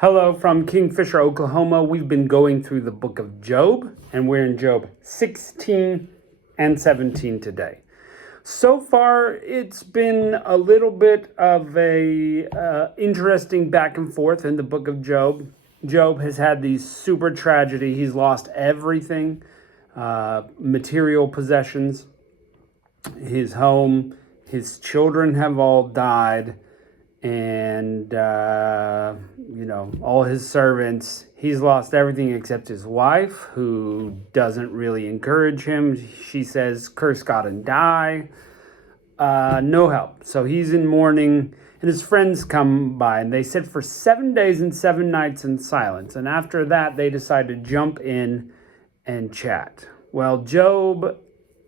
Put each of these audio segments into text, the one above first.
Hello from Kingfisher, Oklahoma. We've been going through the book of Job, and we're in Job 16 and 17 today. So far, it's been a little bit of a interesting back and forth in the book of Job. Job has had these super tragedy. He's lost everything, material possessions, his home, his children have all died, and all his servants. He's lost everything except his wife, who doesn't really encourage him. She says, curse God and die. No help. So he's in mourning, and his friends come by, and they sit for 7 days and 7 nights in silence. And after that, they decide to jump in and chat. Well, Job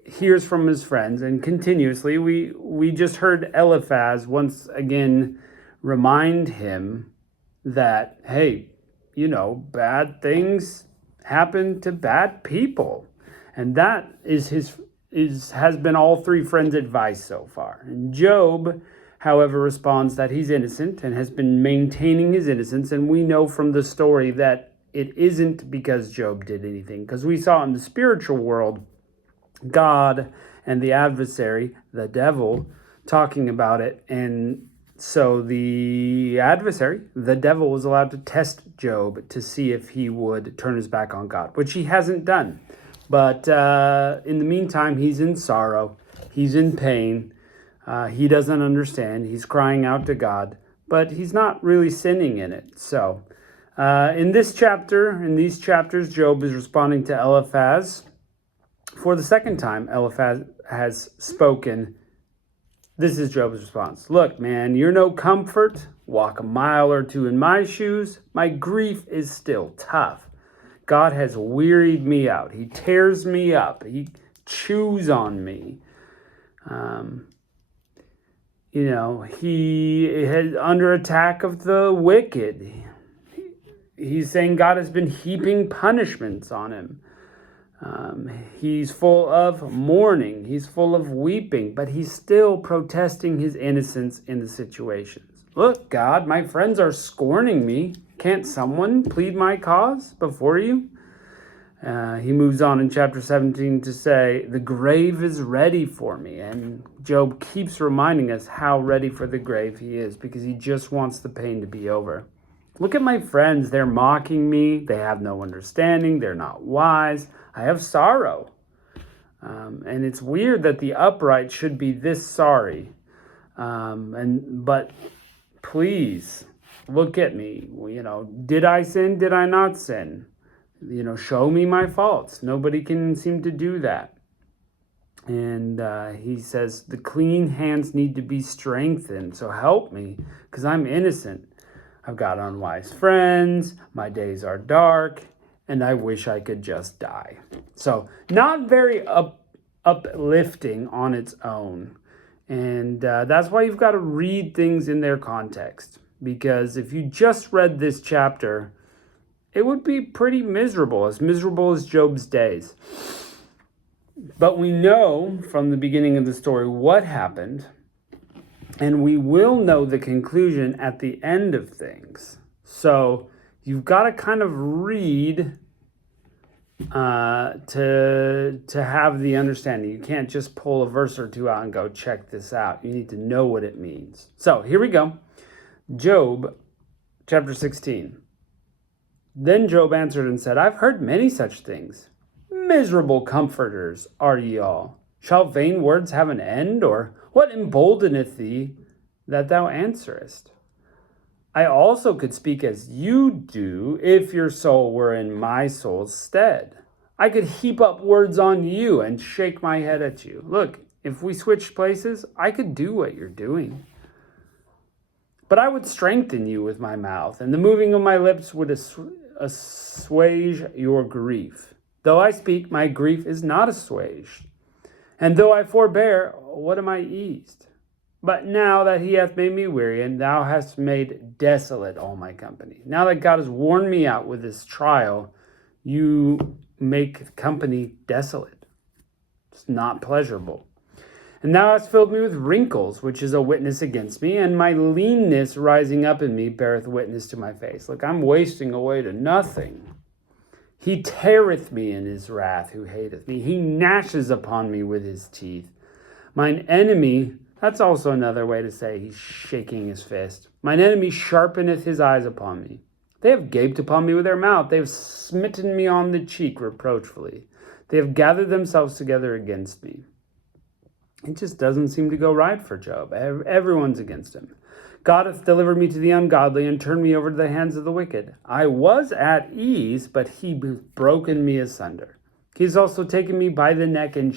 hears from his friends, and continuously we just heard Eliphaz once again remind him that, hey, bad things happen to bad people. And that has been all three friends' advice so far. And Job, however, responds that he's innocent and has been maintaining his innocence. And we know from the story that it isn't because Job did anything, because we saw in the spiritual world God and the adversary, the devil, talking about it. And so the adversary, the devil, was allowed to test Job to see if he would turn his back on God, which he hasn't done. But in the meantime, he's in sorrow. He's in pain. He doesn't understand. He's crying out to God, but he's not really sinning in it. So in these chapters, Job is responding to Eliphaz. For the second time, Eliphaz has spoken. This is Job's response. Look, man, you're no comfort. Walk a mile or two in my shoes. My grief is still tough. God has wearied me out. He tears me up. He chews on me. He is under attack of the wicked. He's saying God has been heaping punishments on him. He's full of mourning. He's full of weeping, but he's still protesting his innocence in the situations. Look, God, my friends are scorning me. Can't someone plead my cause before you? He moves on in chapter 17 to say, the grave is ready for me. And Job keeps reminding us how ready for the grave he is, because he just wants the pain to be over. Look at my friends. They're mocking me. They have no understanding. They're not wise. I have sorrow. And it's weird that the upright should be this sorry. But please, look at me. Did I sin? Did I not sin? Show me my faults. Nobody can seem to do that. And he says, the clean hands need to be strengthened. So help me, because I'm innocent. I've got unwise friends, my days are dark, and I wish I could just die. So not very uplifting on its own. And that's why you've got to read things in their context. Because if you just read this chapter, it would be pretty miserable as Job's days. But we know from the beginning of the story what happened. And we will know the conclusion at the end of things. So you've got to kind of read to have the understanding. You can't just pull a verse or two out and go, check this out. You need to know what it means. So here we go. Job chapter 16. Then Job answered and said, I've heard many such things. Miserable comforters are ye all. Shall vain words have an end? Or what emboldeneth thee that thou answerest? I also could speak as you do, if your soul were in my soul's stead. I could heap up words on you and shake my head at you. Look, if we switched places, I could do what you're doing. But I would strengthen you with my mouth, and the moving of my lips would assuage your grief. Though I speak, my grief is not assuaged. And though I forbear, what am I eased? But now that he hath made me weary, and thou hast made desolate all my company. Now that God has worn me out with this trial, you make company desolate. It's not pleasurable. And thou hast filled me with wrinkles, which is a witness against me, and my leanness rising up in me beareth witness to my face. Look, I'm wasting away to nothing. He teareth me in his wrath who hateth me. He gnashes upon me with his teeth. Mine enemy, that's also another way to say he's shaking his fist. Mine enemy sharpeneth his eyes upon me. They have gaped upon me with their mouth. They have smitten me on the cheek reproachfully. They have gathered themselves together against me. It just doesn't seem to go right for Job. Everyone's against him. God hath delivered me to the ungodly and turned me over to the hands of the wicked. I was at ease, but he has broken me asunder. He has also taken me by the neck and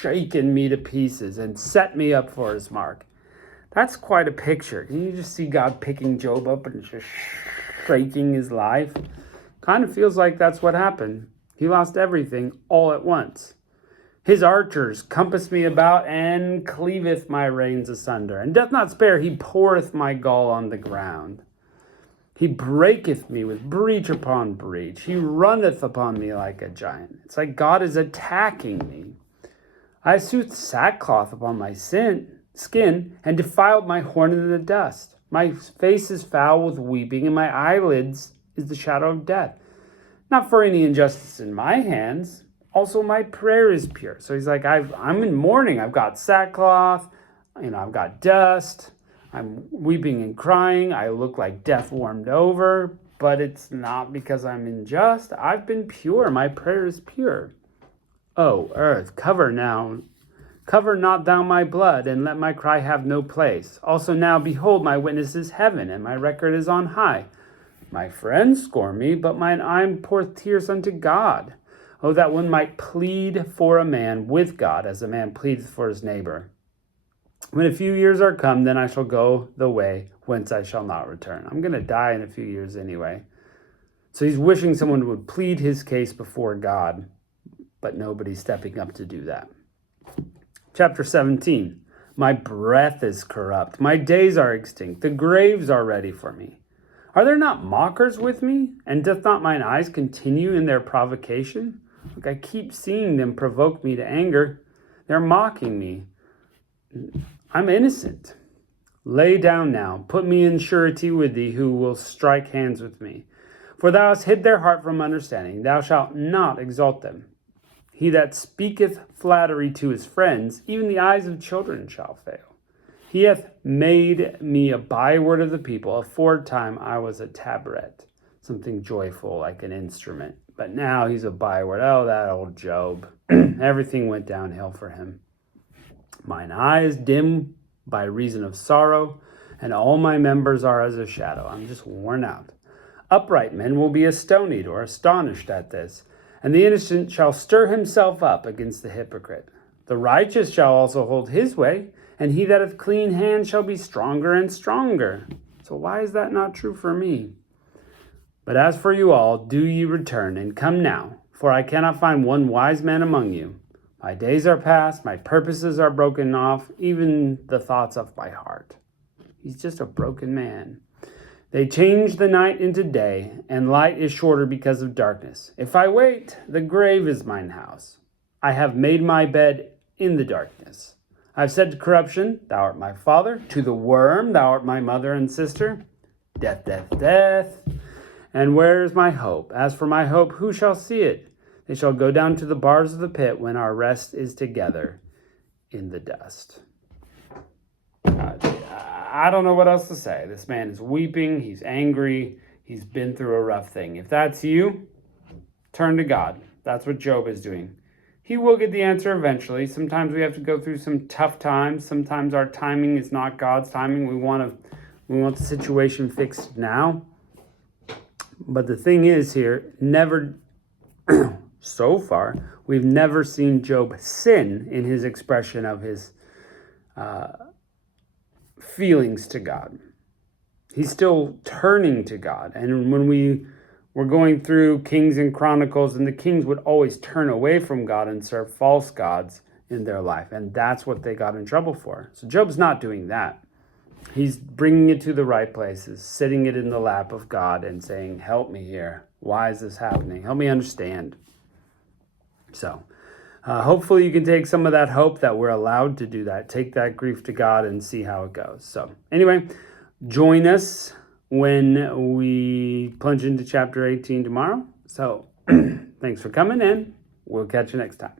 shaken me to pieces and set me up for his mark. That's quite a picture. Can you just see God picking Job up and just shaking his life? Kind of feels like that's what happened. He lost everything all at once. His archers compass me about, and cleaveth my reins asunder, and doth not spare. He poureth my gall on the ground. He breaketh me with breach upon breach. He runneth upon me like a giant. It's like God is attacking me. I soothed sackcloth upon my skin, and defiled my horn into the dust. My face is foul with weeping, and my eyelids is the shadow of death. Not for any injustice in my hands. Also, my prayer is pure. So he's like, I'm in mourning. I've got sackcloth. I've got dust. I'm weeping and crying. I look like death warmed over. But it's not because I'm unjust. I've been pure. My prayer is pure. O earth, cover not thou my blood, and let my cry have no place. Also now, behold, my witness is heaven, and my record is on high. My friends scorn me, but mine eye poureth tears unto God. Oh, that one might plead for a man with God, as a man pleadeth for his neighbor. When a few years are come, then I shall go the way whence I shall not return. I'm going to die in a few years anyway. So he's wishing someone would plead his case before God, but nobody's stepping up to do that. Chapter 17. My breath is corrupt. My days are extinct. The graves are ready for me. Are there not mockers with me? And doth not mine eyes continue in their provocation? Look, I keep seeing them provoke me to anger. They're mocking me. I'm innocent. Lay down now. Put me in surety with thee, who will strike hands with me. For thou hast hid their heart from understanding. Thou shalt not exalt them. He that speaketh flattery to his friends, even the eyes of children shall fail. He hath made me a byword of the people. Aforetime I was a tabret, something joyful like an instrument. But now he's a byword. Oh, that old Job. Everything went downhill for him. Mine eye is dim by reason of sorrow, and all my members are as a shadow. I'm just worn out. Upright men will be astonied or astonished at this, and the innocent shall stir himself up against the hypocrite. The righteous shall also hold his way, and he that hath clean hands shall be stronger and stronger. So why is that not true for me? But as for you all, do ye return, and come now, for I cannot find one wise man among you. My days are past, my purposes are broken off, even the thoughts of my heart. He's just a broken man. They change the night into day, and light is shorter because of darkness. If I wait, the grave is mine house. I have made my bed in the darkness. I have said to corruption, thou art my father. To the worm, thou art my mother and sister. Death, death, death. And where is my hope? As for my hope, who shall see it? They shall go down to the bars of the pit when our rest is together in the dust. I don't know what else to say. This man is weeping. He's angry. He's been through a rough thing. If that's you, turn to God. That's what Job is doing. He will get the answer eventually. Sometimes we have to go through some tough times. Sometimes our timing is not God's timing. We want the situation fixed now. But the thing is here, never, so far, we've never seen Job sin in his expression of his feelings to God. He's still turning to God. And when we were going through Kings and Chronicles, and the kings would always turn away from God and serve false gods in their life. And that's what they got in trouble for. So Job's not doing that. He's bringing it to the right places, sitting it in the lap of God and saying, help me here. Why is this happening? Help me understand. So hopefully you can take some of that hope that we're allowed to do that. Take that grief to God and see how it goes. So anyway, join us when we plunge into chapter 18 tomorrow. So thanks for coming in. We'll catch you next time.